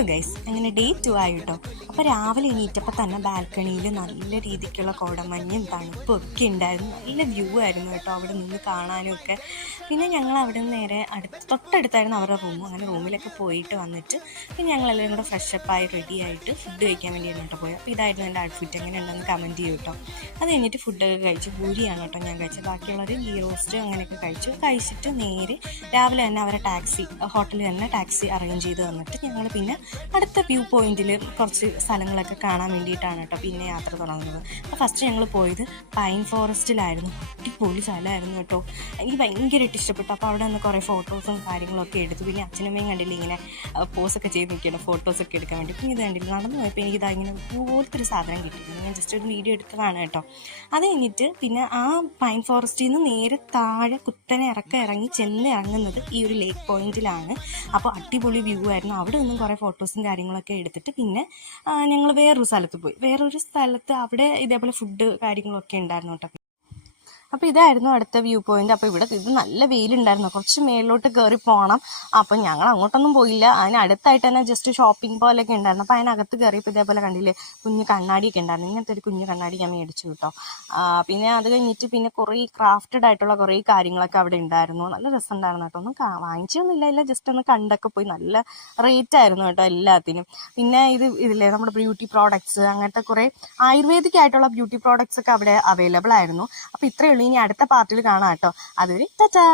Hello guys, അങ്ങനെ day 2 ആയി കേട്ടോ. അപ്പോൾ രാവിലെ എണീറ്റപ്പോൾ തന്നെ ബാൽക്കണിയിൽ നല്ല രീതിക്കുള്ള കോടമഞ്ഞും തണുപ്പും ഒക്കെ ഉണ്ടായിരുന്നു. നല്ല വ്യൂ ആയിരുന്നു കേട്ടോ അവിടെ നിന്ന് കാണാനും ഒക്കെ. പിന്നെ ഞങ്ങൾ അവിടെ നിന്ന് നേരെ തൊട്ടടുത്തായിരുന്നു അവരുടെ റൂം. അങ്ങനെ റൂമിലൊക്കെ പോയിട്ട് വന്നിട്ട് പിന്നെ ഞങ്ങളെല്ലാവരും കൂടെ ഫ്രഷപ്പായി റെഡി ആയിട്ട് ഫുഡ് കഴിക്കാൻ വേണ്ടിയാണ് കേട്ടോ പോയത്. അപ്പോൾ ഇതായിരുന്നു എൻ്റെ ഔട്ട്ഫിറ്റ്. എങ്ങനെ ഉണ്ടെന്ന് കമൻറ്റ് ചെയ്യൂ കേട്ടോ. അത് കഴിഞ്ഞിട്ട് ഫുഡൊക്കെ കഴിച്ചു. പൂരിയാണ് കേട്ടോ ഞാൻ കഴിച്ചത്. ബാക്കിയുള്ളവർ ഗീ റോസ്റ്റ് അങ്ങനെയൊക്കെ കഴിച്ചിട്ട് നേരെ രാവിലെ തന്നെ അവരെ ഹോട്ടലിൽ തന്നെ ടാക്സി അറേഞ്ച് ചെയ്ത് തന്നിട്ട് ഞങ്ങൾ പിന്നെ അടുത്ത വ്യൂ പോയിന്റിൽ കുറച്ച് സ്ഥലങ്ങളൊക്കെ കാണാൻ വേണ്ടിയിട്ടാണ് കേട്ടോ പിന്നെ യാത്ര തുടങ്ങുന്നത്. അപ്പോൾ ഫസ്റ്റ് ഞങ്ങൾ പോയത് പൈൻ ഫോറസ്റ്റിലായിരുന്നു. അടിപൊളി സ്ഥലമായിരുന്നു കേട്ടോ. എനിക്ക് ഭയങ്കരമായിട്ട് ഇഷ്ടപ്പെട്ടു. അപ്പോൾ അവിടെ നിന്ന് കുറേ ഫോട്ടോസും കാര്യങ്ങളൊക്കെ എടുത്തു. പിന്നെ അച്ഛനമ്മയും കണ്ടില്ല ഇങ്ങനെ പോസൊക്കെ ചെയ്ത് നിൽക്കണം ഫോട്ടോസൊക്കെ എടുക്കാൻ വേണ്ടി. പിന്നെ ഇത് കണ്ടില്ല നടന്നു പോയപ്പോൾ എനിക്കിതാ ഇങ്ങനെ പോലത്തെ ഒരു സാധനം കിട്ടിയിരുന്നു. ഞാൻ ജസ്റ്റ് ഒരു വീഡിയോ എടുത്തതാണ് കേട്ടോ. അത് കഴിഞ്ഞിട്ട് പിന്നെ ആ പൈൻ ഫോറസ്റ്റിൽ നിന്ന് നേരെ താഴെ കുത്തനെ ഇറങ്ങി ഇറങ്ങുന്നത് ഈ ഒരു ലേക്ക് പോയിന്റിലാണ്. അപ്പോൾ അടിപൊളി വ്യൂ ആയിരുന്നു. അവിടെ നിന്നും കുറേ ഫോട്ടോസും കാര്യങ്ങളൊക്കെ എടുത്തിട്ട് പിന്നെ ഞങ്ങൾ വേറൊരു സ്ഥലത്ത് അവിടെ ഇതേപോലെ ഫുഡ് കാര്യങ്ങളൊക്കെ ഉണ്ടായിരുന്നു കേട്ടോ. അപ്പോൾ ഇതായിരുന്നു അടുത്ത വ്യൂ പോയിന്റ്. അപ്പോൾ ഇത് നല്ല വെയിലുണ്ടായിരുന്നു. കുറച്ച് മേളിലോട്ട് കയറി പോകണം. അപ്പം ഞങ്ങൾ അങ്ങോട്ടൊന്നും പോയില്ല. അതിനടുത്തായിട്ട് തന്നെ ജസ്റ്റ് ഷോപ്പിംഗ് പോലെയൊക്കെ ഉണ്ടായിരുന്നു. അപ്പോൾ അതിനകത്ത് കയറിയപ്പോൾ ഇതേപോലെ കണ്ടില്ലേ കുഞ്ഞ് കണ്ണാടിയൊക്കെ ഉണ്ടായിരുന്നു. ഇങ്ങനത്തെ ഒരു കുഞ്ഞ് കണ്ണാടി ഞാൻ മേടിച്ചു കേട്ടോ. പിന്നെ അത് കഴിഞ്ഞിട്ട് പിന്നെ കുറേ ക്രാഫ്റ്റഡ് ആയിട്ടുള്ള കുറേ കാര്യങ്ങളൊക്കെ അവിടെ ഉണ്ടായിരുന്നു. നല്ല രസമുണ്ടായിരുന്നു കേട്ടോ. ഒന്നും വാങ്ങിച്ചൊന്നും ഇല്ല, ജസ്റ്റ് ഒന്ന് കണ്ടൊക്കെ പോയി. നല്ല റേറ്റ് ആയിരുന്നു കേട്ടോ എല്ലാത്തിനും. പിന്നെ ഇതില്ലേ നമ്മുടെ ബ്യൂട്ടി പ്രോഡക്ട്സ്, അങ്ങനത്തെ കുറേ ആയുർവേദിക് ആയിട്ടുള്ള ബ്യൂട്ടി പ്രോഡക്ട്സ് ഒക്കെ അവിടെ അവൈലബിൾ ആയിരുന്നു. അപ്പോൾ ഇത്രയേ ഉള്ളൂ. ഇനി അടുത്ത പാർട്ടിൽ കാണാം കേട്ടോ. അതുവരെ ടാറ്റാ.